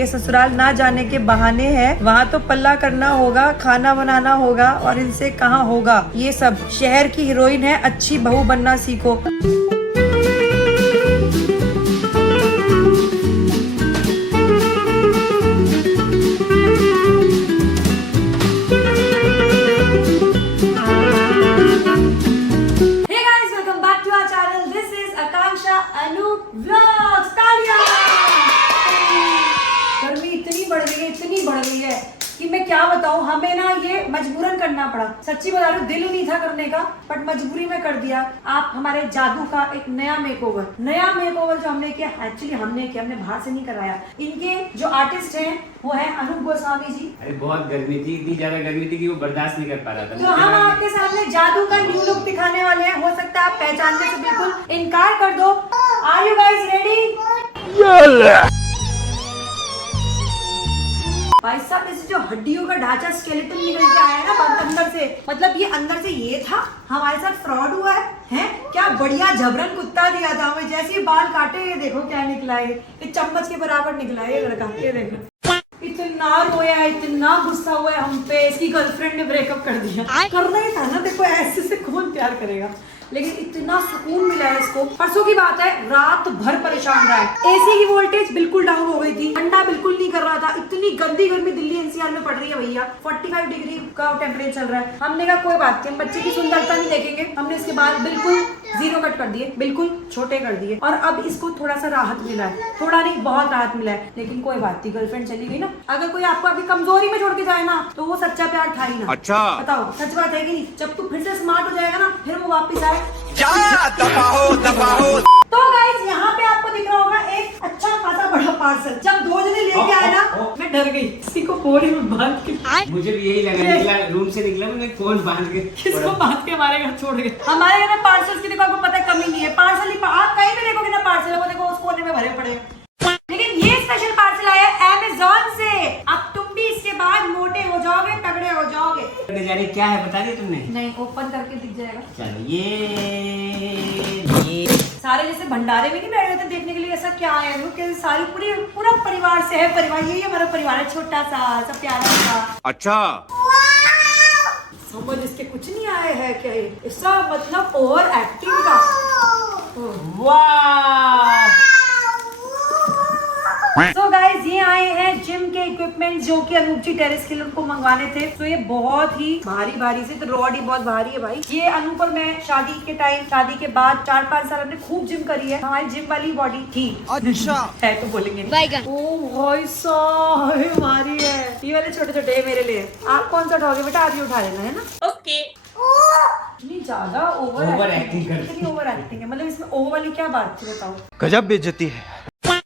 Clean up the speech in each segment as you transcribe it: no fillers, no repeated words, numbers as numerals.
ये ससुराल ना जाने के बहाने हैं। वहाँ तो पल्ला करना होगा, खाना बनाना होगा और इनसे कहाँ होगा ये सब। शहर की हीरोइन है, अच्छी बहू बनना सीखो। इतनी बढ़ गई है कि मैं क्या बताऊं। हमें ना ये मजबूरन करना पड़ा, सच्ची बता रही हूँ, दिल नहीं था करने का बट मजबूरी में कर दिया। आप हमारे जादू का एक नया मेकओवर जो हमने किया, एक्चुअली हमने बाहर से नहीं कराया। इनके जो आर्टिस्ट हैं वो है अनूप गोस्वामी जी। अरे बहुत गर्मी थी, इतनी ज्यादा गर्मी थी कि वो बर्दाश्त नहीं कर पा रहा था। तो हम आपके सामने जादू का न्यू लुक दिखाने वाले हैं। हो सकता है आप पहचानने से बिल्कुल इनकार कर दो। Are you guys ready? भाई साहब, इसे जो हड्डियों का ढांचा स्केलेटन निकल के आया है ना अंदर से, मतलब ये अंदर से ये था, हमारे साथ फ्रॉड हुआ है? क्या बढ़िया झबरन कुत्ता दिया था हमें। जैसे ये बाल काटे, ये देखो क्या निकला है, ये चम्मच के बराबर निकला है ये लड़का। ये देखो इतना रोया है, इतना गुस्सा हुआ है हम पे, इसकी गर्लफ्रेंड ने ब्रेकअप कर दिया। करना ही था ना, देखो ऐसे से कौन प्यार करेगा। लेकिन इतना सुकून मिला है इसको। परसों की बात है, रात भर परेशान रहा है। एसी की वोल्टेज बिल्कुल डाउन हो गई थी, ठंडा बिल्कुल नहीं कर रहा था। इतनी गंदी गर्मी दिल्ली एनसीआर में पड़ रही है भैया, 45 डिग्री का टेम्परेचर चल रहा है। हमने कहा कोई बात नहीं, बच्चे की सुंदरता नहीं देखेंगे। हमने इसके बाल बिल्कुल जीरो कट कर दिए, बिल्कुल छोटे कर दिए और अब इसको थोड़ा सा राहत मिला है। थोड़ा नहीं, बहुत राहत मिला है। लेकिन कोई बात नहीं, गर्लफ्रेंड चली गई ना। अगर कोई आपको अभी कमजोरी में छोड़ के जाए ना तो वो सच्चा प्यार था ही ना। अच्छा बताओ, सच बात है कि नहीं? जब तू फिर से स्मार्ट हो जाएगा ना, फिर वो वापिस आए। तो गाइस, यहाँ पे आपको दिख रहा होगा एक अच्छा खासा बड़ा पार्सल। जब 2 जने लेके आए ना, मैं डर गई। किसी को बोरी में बांध के, मुझे भी यही लगा, निकला रूम से निकला मैंने, फोन बांध के, किसको बांध के हमारे घर छोड़ गए। हमारे घर में पार्सल की देखो, आपको पता है कमी नहीं है। पार्सल ही आप कहीं भी देखोगे ना पार्सल, वो देखो उस कोने में भरे पड़े हैं। लेकिन ये स्पेशल पार्सल आया अमेज़न से। अब तुम भी इसके बाद मोटे हो जाओगे, तगड़े हो जाओगे। क्या है बता दिया तुमने? नहीं, ओपन करके दिख जाएगा। चलो ये सारे जैसे भंडारे में नहीं बैठ गए थे देखने के लिए, ऐसा क्या है? वो सारी पूरा परिवार से है। परिवार यही हमारा परिवार है, छोटा सा सब प्यारा सा। अच्छा, समझ इसके कुछ नहीं आए है क्या? ये इसका मतलब ओवर एक्टिंग का। वाह! तो गाइज, ये आए हैं जिम के इक्विपमेंट जो कि अनूप जी टेरेस के लोग को मंगवाने थे। तो ये बहुत ही भारी से, तो रॉड ही बहुत भारी है भाई। ये अनूप और मैं शादी के टाइम, शादी के बाद 4-5 साल हमने खूब जिम करी है। हमारी जिम वाली बॉडी थी। अच्छा है तो बोलेंगे। ओ भाई साहब, हमारी है। ये वाले छोटे है मेरे लिए। आप कौन सा उठाओगे बेटा? आप ही उठा लेना है ना। ओके। इतनी ज्यादा ओवर एक्टिंग है, मतलब इसमें ओवर वाली क्या बात थी बताओ? गजब बेइज्जती है।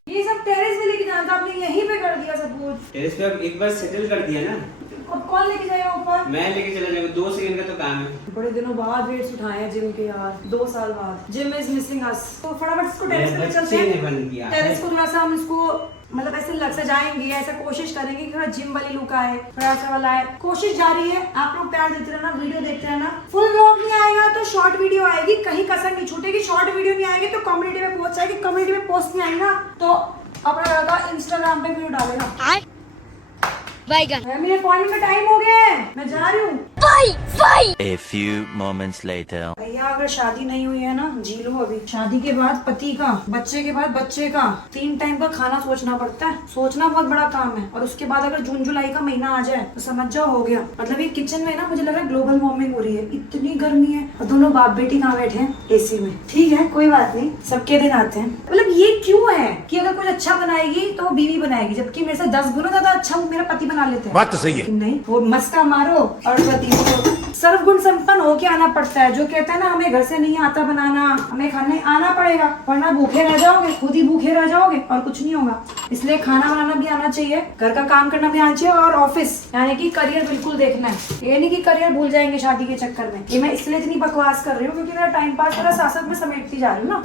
ये सब टेरेस में लेके जाना था, आपने यहीं पे कर दिया सब कुछ। टेरेस पे अब एक बार सेटल कर दिया ना। अब कौन लेके जाएगा ऊपर? मैं लेके चला जाऊंगा, 2 सेकंड का तो काम है। बड़े दिनों बाद वेट्स उठाए हैं जिम के यार, 2 साल बाद। जिम इज मिसिंग अस। तो फटाफट इसको टेरेस पे चलते हैं। टेरेस को थोड़ा सा हम इसको मतलब ऐसे लग सजाएंगे, ऐसा कोशिश करेंगे कि थोड़ा जिम वाली लुक आए, थोड़ा सा वाला आए। कोशिश जारी है, आप लोग प्यार देते रहना, वीडियो देखते रहना। फुल व्लॉग नहीं आएगा तो शॉर्ट वीडियो आएगी, कहीं कसर नहीं छूटेगी। शॉर्ट वीडियो नहीं आएगी तो कम्युनिटी में पोस्ट आएगी, कम्युनिटी में पोस्ट नहीं आएगी ना तो अपना लड़का इंस्टाग्राम पे वीडियो डालेगा। मेरे अपॉइंटमेंट का टाइम हो गया है, मैं जा रही हूँ। A few moments later. भैया, अगर शादी नहीं हुई है ना, जी लो अभी। शादी के बाद पति का, बच्चे के बाद बच्चे का, 3 टाइम का खाना सोचना पड़ता है। सोचना बहुत बड़ा काम है। और उसके बाद अगर जून जुलाई का महीना आ जाए तो समझ जाओ हो गया। मतलब ये किचन में ना मुझे लग रहा है ग्लोबल वार्मिंग हो रही है, इतनी गर्मी है। और दोनों बाप बेटी कहाँ बैठे हैं? एसी में। ठीक है, कोई बात नहीं, सबके दिन आते हैं। मतलब ये क्यों है कि अगर कुछ अच्छा बनाएगी तो वो बीवी बनाएगी, जबकि मेरे से 10 गुना ज्यादा अच्छा मेरा पति बना लेते हैं। बात तो सही है। नहीं, वो मस्का मारो और पति को सर्वगुण संपन्न होके आना पड़ता है। जो कहता है ना हमें घर से नहीं आता बनाना, हमें खाने आना पड़ेगा, वरना भूखे रह जाओगे, खुद ही भूखे रह जाओगे और कुछ नहीं होगा। इसलिए खाना बनाना भी आना चाहिए, घर का काम करना भी आना चाहिए और ऑफिस यानी कि करियर बिल्कुल देखना है। ये नहीं कि करियर भूल जाएंगे शादी के चक्कर में। ये मैं इसलिए इतनी बकवास कर रही हूँ क्योंकि मेरा टाइम पास मेरा साथ में समेटती जा रही हूँ ना।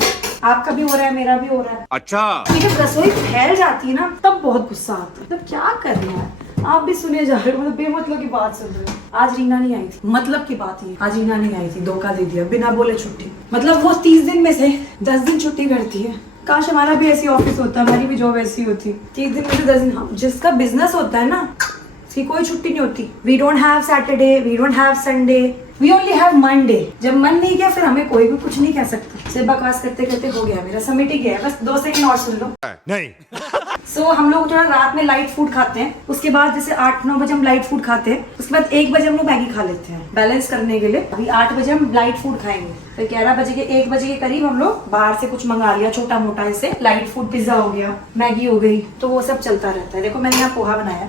आपका भी हो रहा है, मेरा भी हो रहा है। अच्छा, जब रसोई फैल जाती है ना तब बहुत गुस्सा आता है। तब क्या करना है? आप भी सुने जा रहे हो, मतलब बेमतलब की बात सुन रहे हो। आज रीना नहीं आई थी, मतलब की बात है, आज रीना नहीं आई थी, धोखा दे दिया, बिना बोले छुट्टी। मतलब वो 30 दिन में से 10 दिन छुट्टी करती है। काश हमारा भी ऐसी ऑफिस होता, हमारी भी जॉब ऐसी होती। 30 दिन में से 10 दिन। हाँ, जिसका बिजनेस होता है ना, उसकी कोई छुट्टी नहीं होती। We don't have Saturday, we don't have Sunday, we only have Monday. जब मन नहीं किया फिर हमें कोई भी कुछ नहीं कह सकता। सिर्फ बकवास करते करते हो गया, मेरा समिट ही गया है। बस 2 सेकंड और सुन लो। नहीं। हम लोग थोड़ा रात में लाइट फूड खाते हैं, उसके बाद जैसे 8-9 बजे हम लाइट फूड खाते हैं, उसके बाद 1 बजे हम लोग मैगी खा लेते हैं बैलेंस करने के लिए। अभी 8 बजे हम लाइट फूड खाएंगे, फिर 11 बजे के 1 बजे के करीब हम लोग बाहर से कुछ मंगा लिया छोटा मोटा, जैसे लाइट फूड, पिज्जा हो गया, मैगी हो गई, तो वो सब चलता रहता है। देखो मैंने यहाँ पोहा बनाया,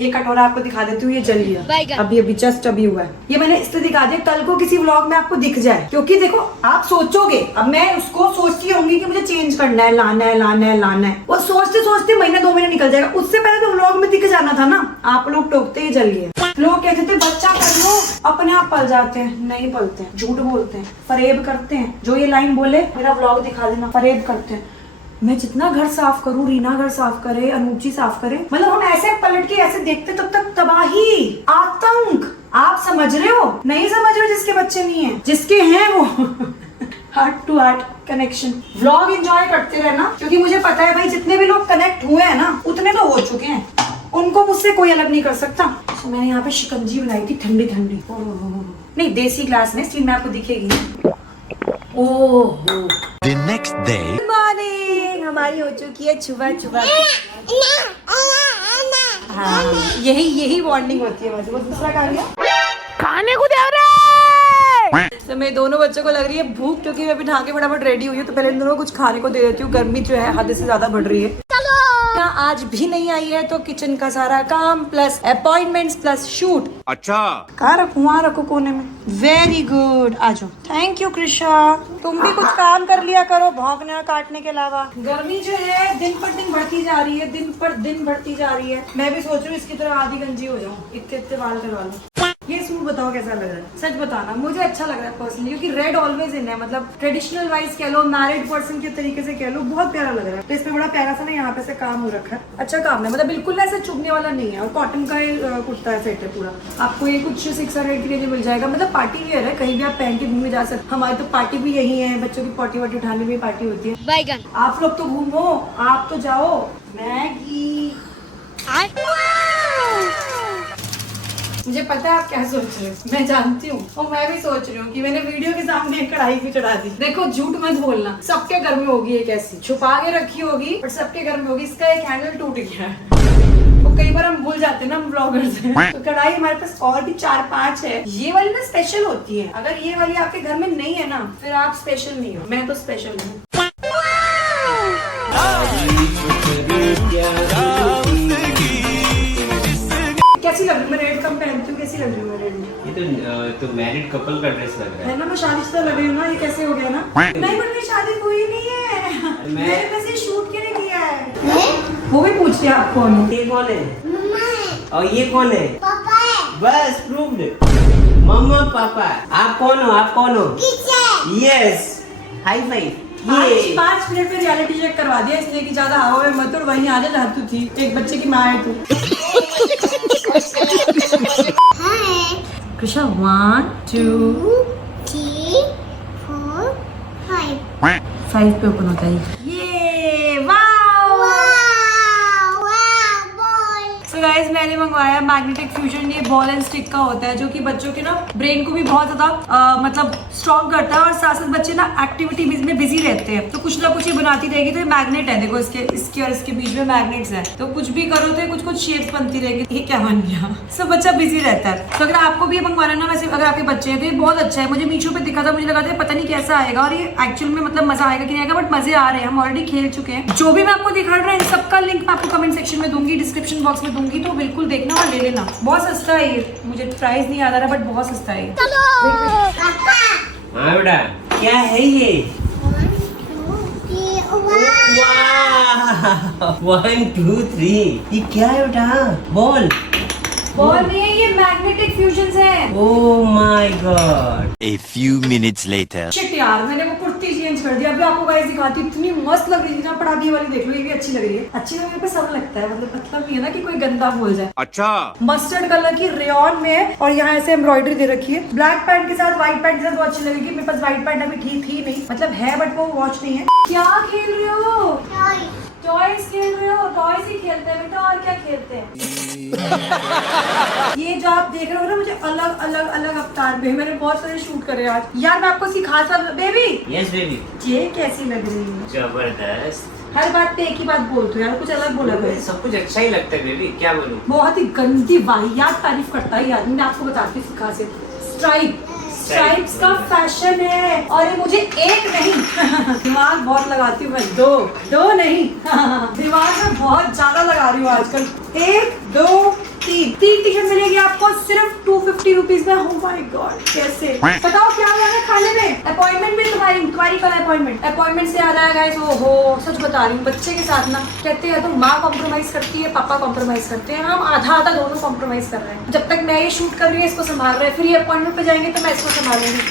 ये कटोरा आपको दिखा देती हूँ, ये जल गया अभी जस्ट अभी हुआ है। ये मैंने इसलिए दिखा दिया कल को किसी व्लॉग में आपको दिख जाए, क्योंकि देखो आप सोचोगे, अब मैं उसको सोचती रहूंगी कि मुझे चेंज करना है, लाना है, वो सोचते सोचते महीना 2 महीने निकल जाएगा। उससे पहले तो व्लॉग में दिख जाना था ना। आप लोग टोकते ही जल गए। लोग कहते थे बच्चा कर लो, अपने आप पल जाते हैं। नहीं पलते हैं, झूठ बोलते हैं, फरेब करते हैं। जो ये लाइन बोले मेरा व्लॉग दिखा देना, फरेब करते हैं। मैं जितना घर साफ करूं, रीना घर साफ करे, अनूची साफ करे, मतलब हम ऐसे पलट के ऐसे देखते तब तक तबाही, आतंक। आप समझ रहे हो? नहीं समझ रहे हो? जिसके बच्चे नहीं है, जिसके हैं वो heart to heart connection. Vlog enjoy करते रहना, क्योंकि मुझे पता है भाई जितने भी लोग कनेक्ट हुए हैं ना, उतने तो हो चुके हैं, उनको मुझसे कोई अलग नहीं कर सकता। तो मैंने यहाँ पे शिकंजी बनाई थी ठंडी ठंडी, नहीं देसी ग्लास में, स्टील में आपको दिखेगी। ओह The next day. Good morning, हमारी हो चुकी है छुबा छुबा। हाँ, यही वार्निंग होती है। वो दूसरा कहा गया, खाने को दे रहे। तो मैं दोनों बच्चों को लग रही है भूख, क्योंकि मैं अभी नहा के फटाफट रेडी हुई हूँ, तो पहले इन दोनों को कुछ खाने को दे देती हूँ। गर्मी जो है हद से ज्यादा बढ़ रही है। आज भी नहीं आई है, तो किचन का सारा काम प्लस अपॉइंटमेंट्स प्लस शूट। अच्छा। कहाँ रखूँ? वहाँ रखो कोने में। वेरी गुड, आ जाओ। थैंक यू कृषा, तुम भी कुछ काम कर लिया करो भौंकने और काटने के अलावा। गर्मी जो है दिन पर दिन बढ़ती जा रही है, दिन पर दिन बढ़ती जा रही है। मैं भी सोच रही हूँ इसकी तरह आधी गंजी हो जाऊँ, इतने बाल करवा लूँ। ये सूट बताओ कैसा लग रहा है? सच बताना, मुझे अच्छा लग रहा है पर्सनली, क्योंकि रेड ऑलवेज इन है, मतलब ट्रेडिशनल वाइज कह लो, मैरिड पर्सन के तरीके से कह लो, बहुत प्यारा लग रहा है। तो इसमें बड़ा प्यारा सा ना यहाँ पे से काम हो रखा है, अच्छा काम है, मतलब बिल्कुल ऐसे चुभने वाला नहीं है। और कॉटन का कुर्ता है, सेट है पूरा। आपको ये कुछ 600 के लिए मिल जाएगा, मतलब पार्टी वेयर है, कहीं भी आप पहन के घूमने जा सकते। हमारी तो पार्टी भी यही है, बच्चों की पॉटी वाटी उठाने में पार्टी होती है। आप लोग तो घूमो, आप तो जाओ। मैगी, मुझे पता है आप क्या सोच रहे हो, मैं जानती हूँ, और मैं भी सोच रही हूँ कि मैंने वीडियो के सामने एक कढ़ाई भी चढ़ा दी। देखो झूठ मत बोलना, सबके घर में होगी एक ऐसी, छुपा के रखी होगी, और सबके घर में होगी। इसका एक हैंडल टूट गया है, तो कई बार हम भूल जाते हैं ना, हम ब्लॉगर्स हैं। तो कढ़ाई हमारे पास और भी 4-5 है। ये वाली ना स्पेशल होती है, अगर ये वाली आपके घर में नहीं है ना, फिर आप स्पेशल नहीं हो। मैं तो स्पेशल हूँ। कैसी लग रही? मैं रेड कम पहनती हूँ, कैसी लग रही हूँ मैं रेड में? ये तो मैरिड कपल का ड्रेस लग रहा है ना, मैं शादीशुदा लग रही हूँ ना। ये कैसे हो गया ना? नहीं, बट मेरी शादी हुई नहीं है, मैंने बस ये शूट के लिए किया है। वो भी पूछ लिया आप कौन है? ये कौन है? और ये कौन है? पापा है। बस प्रूव्ड, मम्मा पापा। आप कौन हो? आप कौन हो? Yes, high five. 5 मिनट में रियलिटी चेक करवा दिया, इसलिए कि ज्यादा हवा में मत उड़, वहीं आने जाती थी। एक बच्चे की माँ है तू। कृषा 1 2 3 4 5 पे ओपन होता है ये। वाओ सो गाइस, मैंने मंगवाया मैग्नेटिक फ्यूजन। ये बॉल एंड स्टिक का होता है, जो कि बच्चों के ना ब्रेन को भी बहुत ज्यादा मतलब स्ट्रॉन्ग करता है, और साथ साथ बच्चे ना एक्टिविटी में बिजी रहते हैं, तो कुछ ना कुछ ये बनाती रहेगी। तो ये मैग्नेट है, देखो इसके और इसके बीच में मैग्नेट्स है, तो कुछ भी करो तो कुछ कुछ शेप्स बनती रहेगी। ये क्या बन गया? सब बच्चा बिजी रहता है। तो अगर आपको भी ये मंगवाना ना, वैसे अगर आपके बच्चे हैं तो ये बहुत अच्छा है। मुझे मीशो पे दिखा था, मुझे लगा था पता नहीं कैसा आएगा, और ये एक्चुअल में मतलब मजा आएगा कि नहीं आएगा, बट मजे आ रहे हैं। हम ऑलरेडी खेल चुके हैं। जो भी मैं आपको दिखा रहा हूँ, इन सबका लिंक मैं आपको कमेंट सेक्शन में दूंगी, डिस्क्रिप्शन बॉक्स में दूंगी, तो बिल्कुल देखना और ले लेना। बहुत सस्ता है ये, मुझे प्राइस नहीं याद आ रहा, बट बहुत सस्ता है। हाँ बेटा, क्या है ये? 1 2 3। ये क्या है बेटा? बॉल बॉल नहीं है, ये मैग्नेटिक फ्यूजन है। Oh my God. A few minutes later. Shit यार, मैंने वो कुर्ती चेंज कर दी। अभी आपको गाइस दिखाती हूँ, इतनी मस्त लग रही थी ना। पढ़ाई वाली देख लो, ये भी अच्छी लग रही है। अच्छी लगने पे सब लगता है, मतलब नहीं है ना कि कोई गंदा बोल जाए। अच्छा। मस्टर्ड कलर की रेयन में है और यहाँ ऐसे एम्ब्रॉयडरी दे रखी है। ब्लैक पैंट के साथ व्हाइट पैंट के साथ बहुत अच्छी लगेगी। मेरे पास व्हाइट पैंट अभी ठीक ही नहीं, मतलब है बट वो वॉच नहीं है। क्या खेल रहे हो? टॉयज खेल रहे हो? टॉयज ही खेलते हैं बेटा, और क्या खेलते हैं? ये जो आप देख रहे हो ना, मुझे अलग अलग अलग अवतार में, मैंने बहुत सारे शूट करे आज। यार मैं आपको सिखा सब। Baby yes baby. ये कैसी लग रही है? जबरदस्त। हर बात पे एक ही बात बोलते हो यार, कुछ अलग बोला करो। सब कुछ अच्छा ही लगता है बेबी, क्या बोलूं। बहुत ही गंदी वाहियात तारीफ करता है यार। मैं आपको बताती हूँ सिखा से। स्ट्राइप्स का फैशन है और ये मुझे एक नहीं दिमाग बहुत लगाती हूँ मैं, दो नहीं दिमाग में बहुत ज्यादा लगा रही हूँ आजकल। 1 2 3 टी शर्ट मिलेगी आपको सिर्फ 250 रुपीज में। ओह माय गॉड, कैसे? बताओ क्या है खाने में? अपॉइंटमेंट भी तुम्हारी कल अपॉइंटमेंट से आ रहा है गाइस। ओहो सच बता रही हूँ, बच्चे के साथ ना कहते हैं तो माँ कॉम्प्रोमाइज करती है, पापा कॉम्प्रोमाइज करते हैं, हम आधा दोनों कॉम्प्रोमाइज कर रहे हैं। जब तक मैं ये शूट कर रही हूँ इसको संभाल रहे हैं, फिर ये अपॉइंटमेंट पे जाएंगे तो मैं इसको संभालूंगी।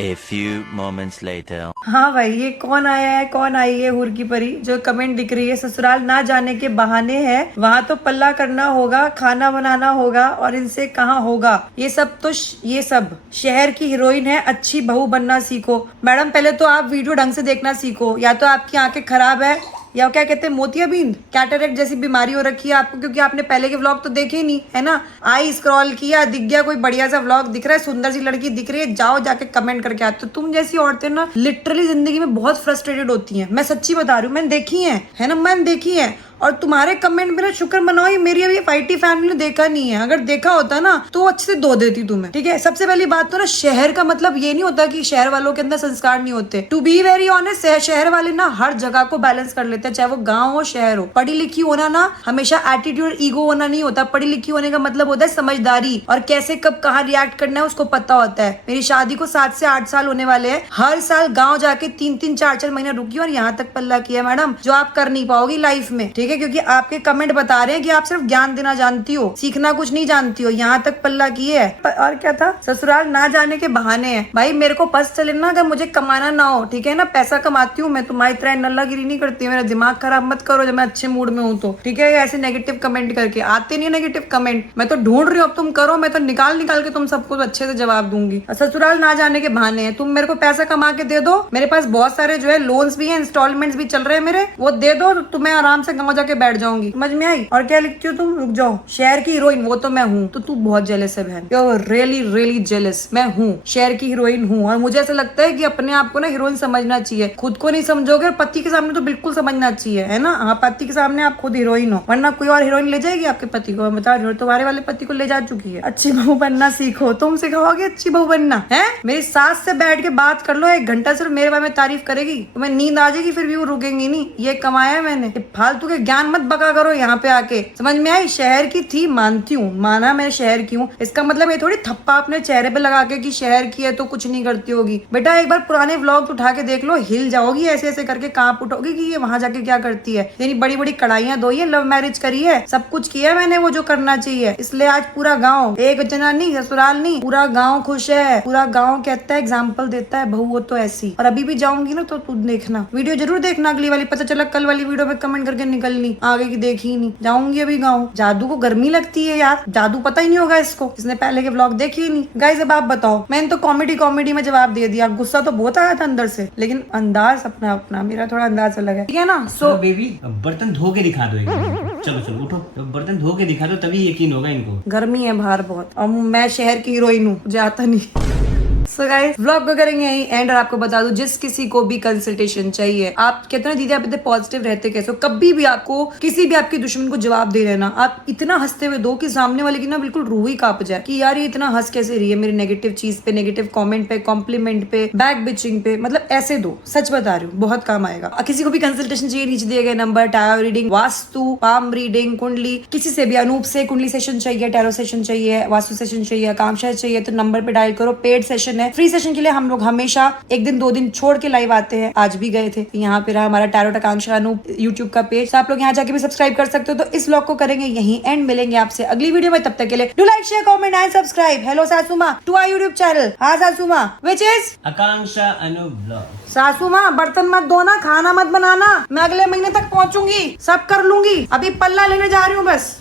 A few moments later. हाँ भाई, ये कौन आया है, कौन आई है हुर की परी जो कमेंट दिख रही है? ससुराल ना जाने के बहाने हैं, वहाँ तो पल्ला करना होगा, खाना बनाना होगा और इनसे कहाँ होगा। ये सब शहर की हीरोइन है, अच्छी बहू बनना सीखो। मैडम पहले तो आप वीडियो ढंग से देखना सीखो, या तो आपकी आंखें खराब है या क्या कहते हैं मोतियाबिंद, कैटरेक्ट जैसी बीमारी हो रखी है आपको, क्योंकि आपने पहले के व्लॉग तो देखे ही नहीं है ना। आई स्क्रॉल किया, दिख गया कोई बढ़िया सा व्लॉग दिख रहा है, सुंदर सी लड़की दिख रही है, जाओ जाके कमेंट करके आते। तो तुम जैसी औरतें ना लिटरली जिंदगी में बहुत फ्रस्ट्रेटेड होती हैं। मैं सच्ची बता रही हूँ, मैंने देखी है ना, मैंने देखी है। और तुम्हारे कमेंट में ना शुक्र मनाओ ये मेरी अभी फाइटी फैमिली ने देखा नहीं है। अगर देखा होता ना तो अच्छे से धो देती तुम्हें, ठीक है। सबसे पहली बात तो ना, शहर का मतलब ये नहीं होता कि शहर वालों के अंदर संस्कार नहीं होते। टू बी वेरी ऑनेस्ट, शहर वाले ना हर जगह को बैलेंस कर लेते हैं, चाहे वो गाँव हो शहर हो। पढ़ी लिखी होना ना हमेशा एटीट्यूड ईगो होना नहीं होता। पढ़ी लिखी होने का मतलब होता है समझदारी, और कैसे कब कहाँ रिएक्ट करना है उसको पता होता है। मेरी शादी को 7 से 8 साल होने वाले हैं। हर साल गाँव जाके 3-3 4-4 महीना रुकी और यहाँ तक पल्ला किया मैडम, जो आप कर नहीं पाओगी लाइफ में, ठीक है। क्योंकि आपके कमेंट बता रहे हैं कि आप सिर्फ ज्ञान देना जानती हो, सीखना कुछ नहीं जानती हो। यहाँ तक पल्ला किए है। और क्या था? ससुराल ना जाने के बहाने हैं। भाई मेरे को पस चले ना, अगर मुझे कमाना ना हो, ठीक है ना, पैसा कमाती हूँ मैं, तुम्हारी तरह नल्लागिरी नहीं करती है। मेरा दिमाग खराब मत करो जब मैं अच्छे मूड में हूँ तो, ठीक है। ऐसे नेगेटिव कमेंट करके आते नहीं नेगेटिव कमेंट, मैं तो ढूंढ रही हूँ, अब तुम करो, मैं तो निकाल के तुम सबको अच्छे से जवाब दूंगी। ससुराल ना जाने के बहाने हैं, तुम मेरे को पैसा कमा के दे दो, मेरे पास बहुत सारे जो है लोन्स भी हैं, इंस्टॉलमेंट्स भी चल रहे हैं मेरे, वो दे दो तो मैं आराम से गाँव जाके बैठ जाऊंगी। समझ में आई? और क्या लिखती हो तुम? रुक जाओ। शहर की हीरोइन वो तो मैं हूँ, तो तू बहुत जेलस है बहन। You really jealous. मैं हूँ शहर की हीरोइन हूँ, और मुझे ऐसा लगता है कि अपने आप को ना हीरोइन समझना चाहिए। खुद को नहीं समझोगे और पति के सामने तो बिल्कुल समझना चाहिए, है ना। हाँ, पति के सामने आप खुद हीरोइन हो, वरना कोई और हीरोइन ले जाएगी आपके पति को। बता रही हो, तुम्हारे वाले पति को ले जा चुकी है। अच्छी बहू बनना सीखो। तुम सिखाओगे अच्छी बहू बनना है? मेरी सास से बैठ के बात कर लो 1 घंटा, सिर्फ मेरे बारे में तारीफ करेगी, तुम्हें नींद आ जाएगी, फिर भी वो रुकेंगी नहीं। ये कमाया है मैंने। फालतू के ज्ञान मत बका करो यहाँ पे आके। समझ में आई? शहर की थी, मानती हूँ, माना मैं शहर की हूँ। इसका मतलब ये थोड़ी थप्पा अपने चेहरे पे लगा के कि शहर की है तो कुछ नहीं करती होगी। बेटा एक बार पुराने व्लॉग उठा के देख लो, हिल जाओगी ऐसे ऐसे करके, कांप उठोगी कि ये वहां जाके क्या करती है। यानी बड़ी बड़ी कढ़ाइयां धोई है, लव मैरिज करी है, सब कुछ किया मैंने वो जो करना चाहिए। इसलिए आज पूरा गाँव, एक जना नहीं, ससुराल नहीं, पूरा गाँव खुश है। पूरा गाँव कहता है, एग्जाम्पल देता है, बहू वो तो ऐसी। और अभी भी जाऊंगी ना तो तू देखना, वीडियो जरूर देखना अगली वाली। पता चला कल वाली वीडियो में कमेंट करके निकलनी, आगे की देखी ही नहीं। जाऊंगी अभी गाँव। जादू को गर्मी लगती है यार, जादू पता ही नहीं होगा इसको, इसने पहले के व्लॉग देखे ही नहीं। गाइस अब आप बताओ, मैंने तो कॉमेडी में जवाब दे दिया। गुस्सा तो बहुत आया था अंदर से, लेकिन अंदाज अपना मेरा थोड़ा अंदाज अलग है, ठीक है ना। सो बेबी बर्तन धो के दिखा दो एक बार। चलो उठो, बर्तन धो के दिखा दो, तभी यकीन होगा इनको। गर्मी है बाहर बहुत, और मैं शहर की हीरोइन हूँ, मुझे आता नहीं। सो गाइस व्लॉग को करेंगे यही एंड। और आपको बता दूं, जिस किसी को भी कंसल्टेशन चाहिए, आप कहते हैं दीदी आप इतने पॉजिटिव रहते कैसे हो, कभी भी आपको किसी भी आपके दुश्मन को जवाब दे लेना, आप इतना हंसते हुए दो कि सामने वाले की ना बिल्कुल रूह ही कांप जाए कि यार ये इतना हंस कैसे रही है मेरी नेगेटिव चीज पे, नेगेटिव कमेंट पे, कॉम्प्लीमेंट पे, बैक बिचिंग पे, मतलब ऐसे दो। सच बता रही हूँ, बहुत काम आएगा। किसी को भी कंसल्टेशन चाहिए, नीचे दिए गए number, tarot reading, vastu, palm reading, कुंडली, किसी से भी, अनूप से कुंडली सेशन चाहिए, टैरो सेशन चाहिए, वास्तु सेशन चाहिए, आकांक्षा चाहिए, तो नंबर पे डायल करो। पेड सेशन सेशन है। फ्री सेशन के लिए हम लोग हमेशा एक दिन 2 दिन छोड़ के लाइव आते हैं, आज भी गए थे। यहाँ पे रहा हमारा टैरोट आकांक्षा अनूप यूट्यूब का पेज, आप लोग यहाँ जाके भी सब्सक्राइब कर सकते हो। तो इस व्लॉग को करेंगे यहीं एंड, मिलेंगे आपसे अगली वीडियो में। तब तक के लिए do like share comment and subscribe. Hello सासू माँ टू आवर यूट्यूब चैनल। हाँ सासू माँ, which is Akanksha Anoop blog. सासू माँ बर्तन मत धोना, खाना मत बनाना, मैं अगले महीने तक पहुँचूंगी, सब कर लूंगी। अभी पल्ला लेने जा रही हूँ बस।